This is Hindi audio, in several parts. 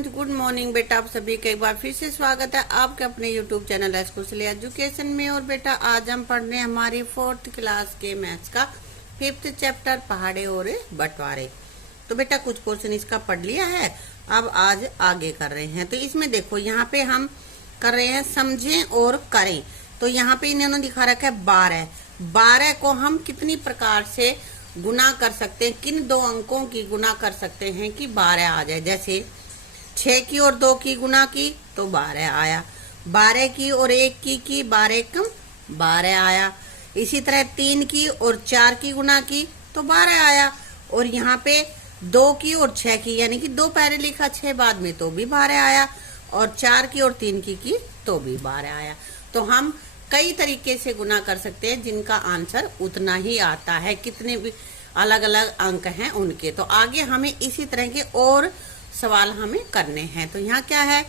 स्टूडेंट, गुड मॉर्निंग बेटा। आप सभी का एक बार फिर से स्वागत है आपके अपने यूट्यूब चैनल एस्कुशली एजुकेशन में। और बेटा आज हम पढ़ रहे हैं हमारी 4th क्लास के मैथ्स का 5th चैप्टर पहाड़े और बंटवारे। तो बेटा कुछ क्वेश्चन इसका पढ़ लिया है, अब आज आगे कर रहे हैं। तो इसमें देखो यहाँ पे हम कर रहे हैं समझें और करें। तो यहाँ पे इन्होंने दिखा रखा है 12। 12 को हम कितनी प्रकार से गुना कर सकते हैं, किन दो अंकों की गुना कर सकते हैं कि 12 आ जाए। जैसे 6 की और 2 की गुना की तो 12 आया, 12 की और 1 की 12 कम 12 आया। इसी तरह 3 की और 4 की गुना की तो 12 आया। और यहाँ पे 2 की और 6 की यानी कि 2 पहले लिखा 6 बाद में तो भी 12 आया, और 4 की और 3 की तो भी 12 आया। तो हम कई तरीके से गुना कर सकते हैं जिनका आंसर उतना ही आता है, कितने भी अलग अलग अंक हैं उनके। तो आगे हमें इसी तरह के और सवाल हमें करने हैं। तो यहाँ क्या है,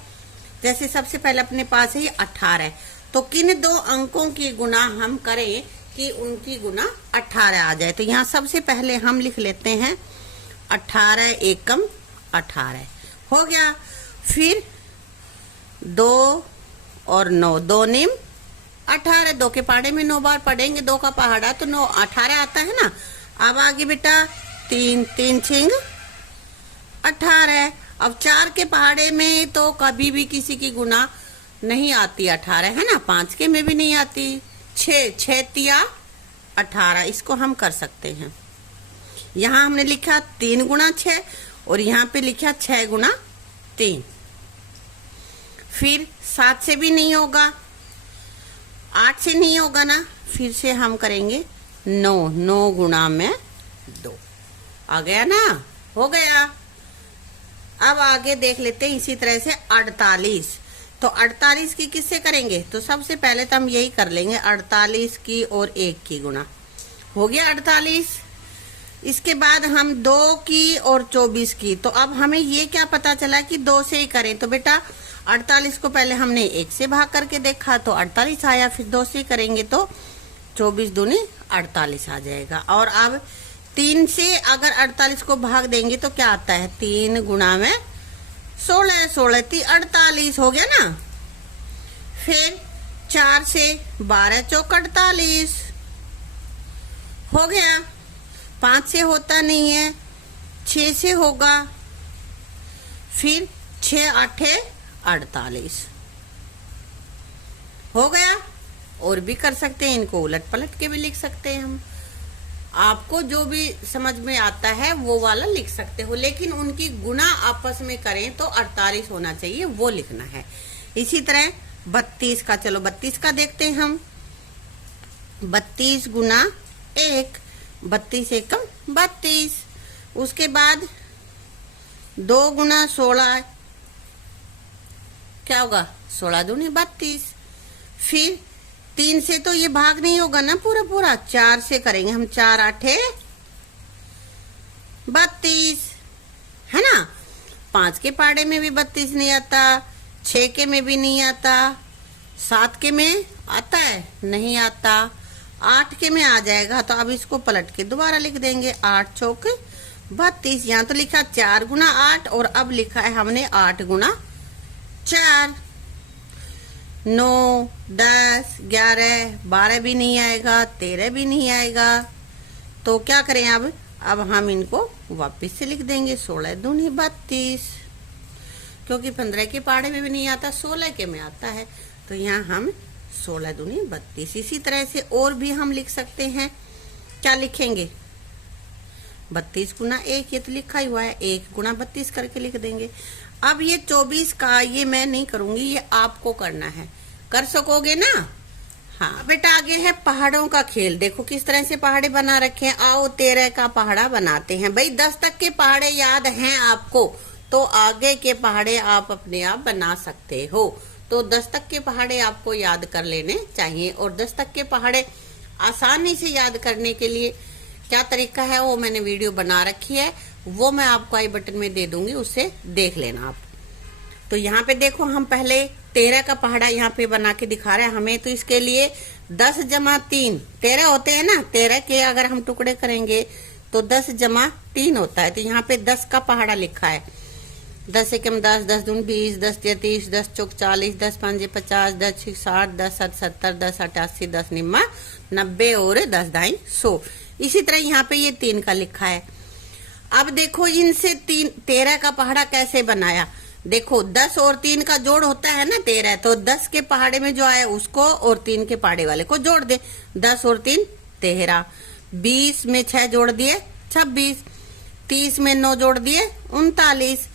जैसे सबसे पहले अपने पास है ये 18। तो किन दो अंकों की गुना हम करें कि उनकी गुना 18 आ जाए। तो यहाँ सबसे पहले हम लिख लेते हैं 18 एकम 18 हो गया। फिर 2 और 9, 2 निम 18। 2 के पहाड़े में 9 बार पढ़ेंगे, 2 का पहाड़ा तो 9 18 आता है ना। अब आगे बेटा 3 3 छिंग 18। अब 4 के पहाड़े में तो कभी भी किसी की गुना नहीं आती 18 है ना, 5 के में भी नहीं आती। 6 6 तिया 18, इसको हम कर सकते हैं। यहाँ हमने लिखा 3 गुना 6 और यहाँ पे लिखा 6 गुना 3। फिर 7 से भी नहीं होगा, 8 से नहीं होगा ना, फिर से हम करेंगे 9 9 गुना में 2 आ गया ना, हो गया। अब आगे देख लेते हैं इसी तरह से 48। तो 48 की किससे करेंगे, तो सबसे पहले तो हम यही कर लेंगे 48 की और 1 की गुना, हो गया 48। इसके बाद हम 2 की और 24 की। तो अब हमें ये क्या पता चला कि 2 से ही करें। तो बेटा 48 को पहले हमने 1 से भाग करके देखा तो 48 आया, फिर 2 से करेंगे तो 24 दूनी 48 आ जाएगा। और अब 3 से अगर 48 को भाग देंगे तो क्या आता है, 3 गुना में 16 16 3 48 हो गया ना। फिर 4 से 12 चौक 48 हो गया। 5 से होता नहीं है, 6 से होगा। फिर 6 8 48 हो गया। और भी कर सकते हैं, इनको उलट पलट के भी लिख सकते हैं हम। आपको जो भी समझ में आता है वो वाला लिख सकते हो, लेकिन उनकी गुना आपस में करें तो 48 होना चाहिए, वो लिखना है। इसी तरह 32 का, चलो 32 का देखते हैं हम। 32 गुना 1, 32 एकम 32। उसके बाद 2 गुना 16 क्या होगा, 16 दूनी 32। फिर 3 से तो ये भाग नहीं होगा ना पूरा पूरा, 4 से करेंगे हम, 4 8 32 है ना। 5 के पहाड़े में भी 32 नहीं आता, 6 के में भी नहीं आता, 7 के में आता है नहीं आता, 8 के में आ जाएगा। तो अब इसको पलट के दोबारा लिख देंगे 8 चौक 32। यहाँ तो लिखा 4 गुना 8 और अब लिखा है हमने 8 गुना 4। 9 10 11 12 भी नहीं आएगा, 13 भी नहीं आएगा। तो क्या करें अब हम इनको वापस से लिख देंगे 16 दूनी 32, क्योंकि 15 के पहाड़े में भी नहीं आता, 16 के में आता है। तो यहाँ हम 16 दूनी 32। इसी तरह से और भी हम लिख सकते हैं। क्या लिखेंगे, 32 गुना 1, ये तो लिखा ही हुआ है, 1 गुना 32 करके लिख देंगे। अब ये 24 का ये मैं नहीं करूंगी, ये आपको करना है, कर सकोगे ना। हाँ बेटा आगे है पहाड़ों का खेल। देखो किस तरह से पहाड़े बना रखे हैं। आओ 13 का पहाड़ा बनाते हैं। भाई 10 तक के पहाड़े याद हैं आपको, तो आगे के पहाड़े आप अपने आप बना सकते हो। तो 10 तक के पहाड़े आपको याद कर लेने चाहिए। और 10 तक के पहाड़े आसानी से याद करने के लिए क्या तरीका है वो मैंने वीडियो बना रखी है, वो मैं आपको आई बटन में दे दूंगी, उससे देख लेना आप। तो यहाँ पे देखो हम पहले 13 का पहाड़ा यहाँ पे बना के दिखा रहे हैं हमें। तो इसके लिए 10 जमा 3 13 होते हैं ना। 13 के अगर हम टुकड़े करेंगे तो 10 जमा 3 होता है। तो यहाँ पे 10 का पहाड़ा लिखा है। 10 एकम 10, 10 दूनी 20, 10 तिया 30, 10 चौक 40, 10 पंजे 50, 10 छीक 60, 10 7 70, 10 88, 10 निम्मा 90 और 10 दाई 100। इसी तरह यहाँ पे ये 3 का लिखा है। अब देखो इनसे 13 का पहाड़ा कैसे बनाया। देखो 10 और 3 का जोड़ होता है ना 13, तो 10 के पहाड़े में जो आए उसको और 3 के पहाड़े वाले को जोड़ दे। 10 और 3 13, 20 में 6 जोड़ दिए 26, 30 में 9 जोड़ दिए 39,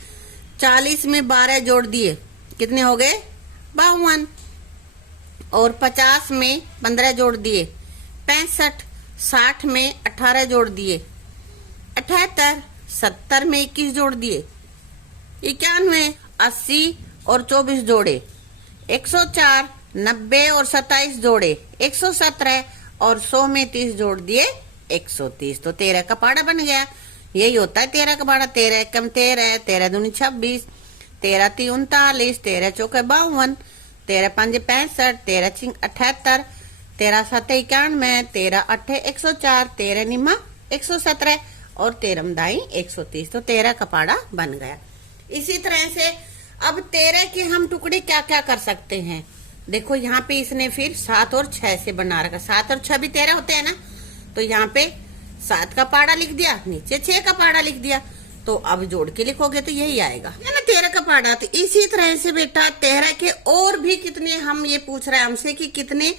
40 में 12 जोड़ दिए कितने हो गए 52, और 50 में 15 जोड़ दिए 65, 60 में 18 जोड़ दिए 78, 70 में 21 जोड़ दिए 91, 80 और 24 जोड़े 104, 90 और 27 जोड़े 117, और 100 में 30 जोड़ दिए 130। तो 13 का पहाड़ा बन गया। यही होता है 13 का पहाड़ा। 13 एकम 13, 13 दूनी 26, 13 ती 39, 13 चौके 52, 13 पंजे 65, 13 छिंग 78, 13 7 91, 13 8 104, 13 निमा 117 और 13 दाई 130। तो 13 का पहाड़ा बन गया। इसी तरह से अब 13 के हम टुकड़े क्या क्या कर सकते हैं। देखो यहाँ पे इसने फिर 7 और 6 से बना रखा। 7 और 6 भी 13 होते हैं ना, तो यहाँ पे 7 का पहाड़ा लिख दिया, नीचे 6 का पहाड़ा लिख दिया। तो अब जोड़ के लिखोगे तो यही आएगा, है ना 13 का पहाड़ा। तो इसी तरह से बेटा 13 के और भी कितने, हम ये पूछ रहे हैं हमसे कि कितने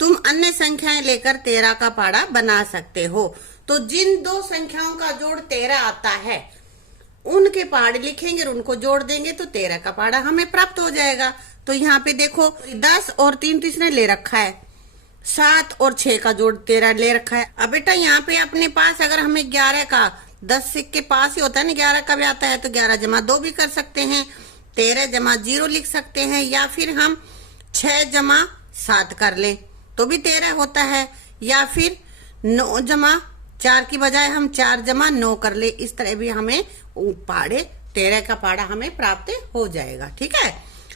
तुम अन्य संख्याएं लेकर 13 का पहाड़ा बना सकते हो। तो जिन दो संख्याओं का जोड़ 13 आता है उनके पहाड़े लिखेंगे और उनको जोड़ देंगे तो 13 का पहाड़ा हमें प्राप्त हो जाएगा। तो यहाँ पे देखो 10 और 3 तो इसने ले रखा है, 7 और 6 का जोड़ 13 ले रखा है। अब बेटा यहाँ पे अपने पास अगर हमें 11 का 10 के पास ही होता है ना 11 का भी आता है, तो 11 जमा 2 भी कर सकते हैं, 13 जमा 0 लिख सकते हैं, या फिर हम 6 जमा 7 कर लें तो भी 13 होता है, या फिर 9 जमा 4 की बजाय हम 4 जमा 9 कर ले। इस तरह भी हमें पहाड़े 13 का पहाड़ा हमें प्राप्त हो जाएगा। ठीक है।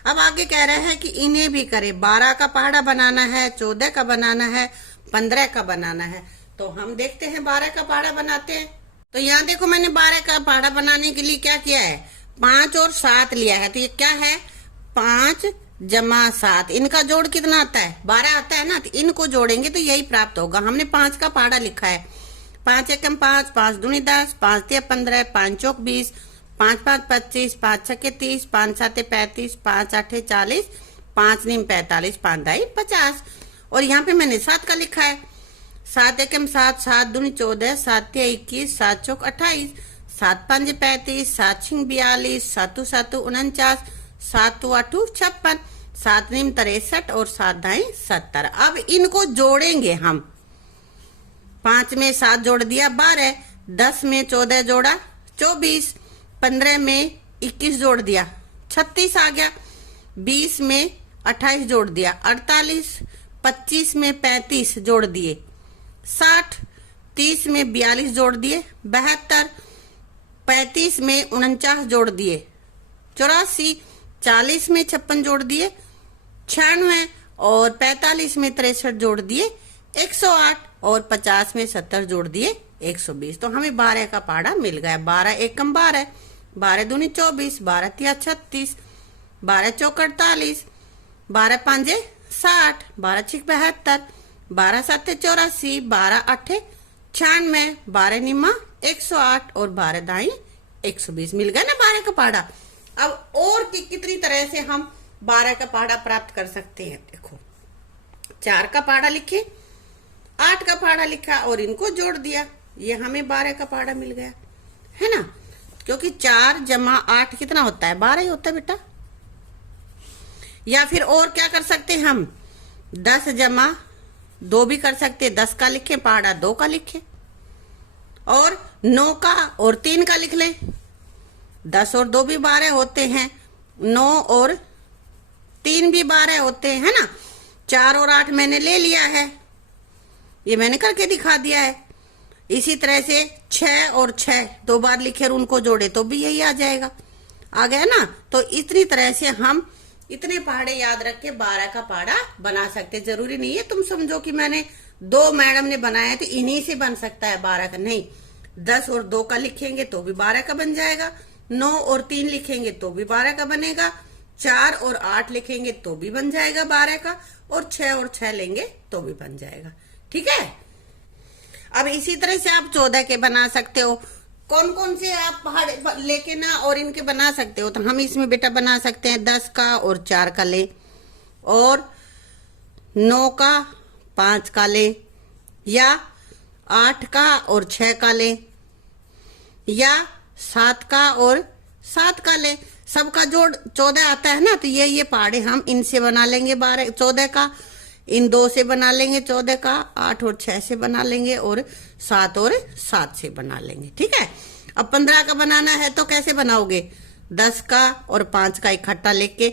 अब आगे कह रहे हैं कि इन्हें भी करें। 12 का पहाड़ा बनाना है, 14 का बनाना है, 15 का बनाना है। तो हम देखते हैं 12 का पहाड़ा बनाते हैं। तो यहाँ देखो मैंने 12 का पहाड़ा बनाने के लिए क्या किया है, 5 और 7 लिया है। तो ये क्या है 5 जमा 7, इनका जोड़ कितना आता है 12 आता है ना, तो इनको जोड़ेंगे तो यही प्राप्त होगा। हमने 5 का पहाड़ा लिखा है, 5 एकम 5, 5 दूनी 10, 5 तिया 15, 5 चौक 20, 5 5 25, 5 छके 30, 5 7 35, 5 8 40, 5 नीम 45, 5 दाई 50। और यहाँ पे मैंने 7 का लिखा है, 7 एकम 7, 7 दूनी 14, 7 तिया 21, 7 चौक 28, 7 पंजे 35, 7 छिंग 42, 7 7 49, 7 8 56, 7 नीम 63 और 7 दाई 70। अब इनको जोड़ेंगे हम। 5 में 7 जोड़ दिया 12, 10 में 14 जोड़ा 24, 15 में 21 जोड़ दिया 36 आ गया, 20 में 28 जोड़ दिया 48, 25 में 35 जोड़ दिए 60, 30 में 42 जोड़ दिए 72, 35 में 49 जोड़ दिए 84, 40 में 56 जोड़ दिए 96, और 45 में 63 जोड़ दिए 108, और 50 में 70 जोड़ दिए 120। तो हमें 12 का पहाड़ा मिल गया। 12 एकम 12, 12 दूनी 24, 12 तिया 36, 12 चौक 48, 12 पांजे 60, 12 छिक 72, 12 7 84, 12 8 96, 12 निमा 108 और 12 दाई 120। मिल गया ना 12 का पहाड़ा। अब और कितनी तरह से हम 12 का पहाड़ा प्राप्त कर सकते हैं। देखो 4 का पहाड़ा लिखे, 8 का पहाड़ा लिखा और इनको जोड़ दिया, ये हमें 12 का पहाड़ा मिल गया, है ना। क्योंकि 4 जमा 8 कितना होता है 12 ही होता है बेटा। या फिर और क्या कर सकते हैं हम, 10 जमा 2 भी कर सकते, 10 का लिखे पहाड़ा 2 का लिखे, और 9 का और 3 का लिख लें। 10 और 2 भी 12 होते हैं, 9 और 3 भी 12 होते हैं, है ना। 4 और 8 मैंने ले लिया है, ये मैंने करके दिखा दिया है। इसी तरह से 6 और 6 2 बार लिखे और उनको जोड़े तो भी यही आ जाएगा, आ गया ना। तो इतनी तरह से हम इतने पहाड़े याद रख के 12 का पहाड़ा बना सकते। जरूरी नहीं है तुम समझो कि मैंने 2 मैडम ने बनाया है तो इन्हीं से बन सकता है 12 का, नहीं। 10 और 2 का लिखेंगे तो भी 12 का बन जाएगा, 9 और 3 लिखेंगे तो भी 12 का बनेगा, 4 और 8 लिखेंगे तो भी बन जाएगा 12 का, और 6 लेंगे तो भी बन जाएगा। ठीक है। अब इसी तरह से आप 14 के बना सकते हो। कौन कौन से आप पहाड़ लेके ना और इनके बना सकते हो, तो हम इसमें बेटा बना सकते हैं 10 का और 4 का ले, और 9 का 5 का ले, या 8 का और 6 का ले, या 7 का और 7 का ले। सबका जोड़ 14 आता है ना, तो ये पहाड़े हम इनसे बना लेंगे 14 का, इन 2 से बना लेंगे 14 का, 8 और 6 से बना लेंगे, और 7 और 7 से बना लेंगे। ठीक है। अब 15 का बनाना है तो कैसे बनाओगे, 10 का और 5 का इकट्ठा लेके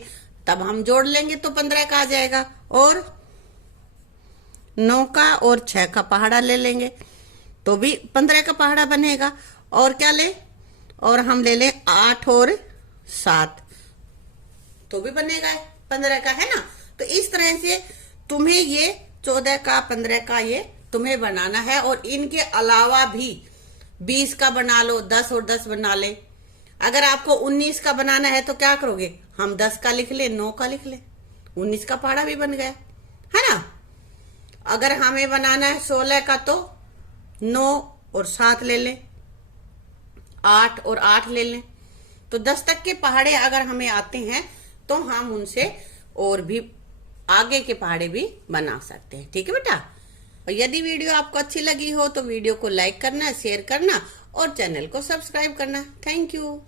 तब हम जोड़ लेंगे तो 15 का आ जाएगा, और 9 का और 6 का पहाड़ा ले लेंगे तो भी 15 का पहाड़ा बनेगा। और क्या ले, और हम ले लें 8 और 7 तो भी बनेगा 15 का, है ना। तो इस तरह से तुम्हें ये 14 का 15 का ये तुम्हें बनाना है, और इनके अलावा भी 20 का बना लो, 10 और 10 बना ले। अगर आपको 19 का बनाना है तो क्या करोगे, हम 10 का लिख ले, 9 का लिख ले, 19 का पहाड़ा भी बन गया, है ना। अगर हमें बनाना है 16 का तो 9 और 7 ले लें, 8 और 8 ले लें। तो 10 तक के पहाड़े अगर हमें आते हैं तो हम उनसे और भी आगे के पहाड़े भी बना सकते हैं। ठीक है बेटा। और यदि वीडियो आपको अच्छी लगी हो तो वीडियो को लाइक करना, शेयर करना और चैनल को सब्सक्राइब करना। Thank you.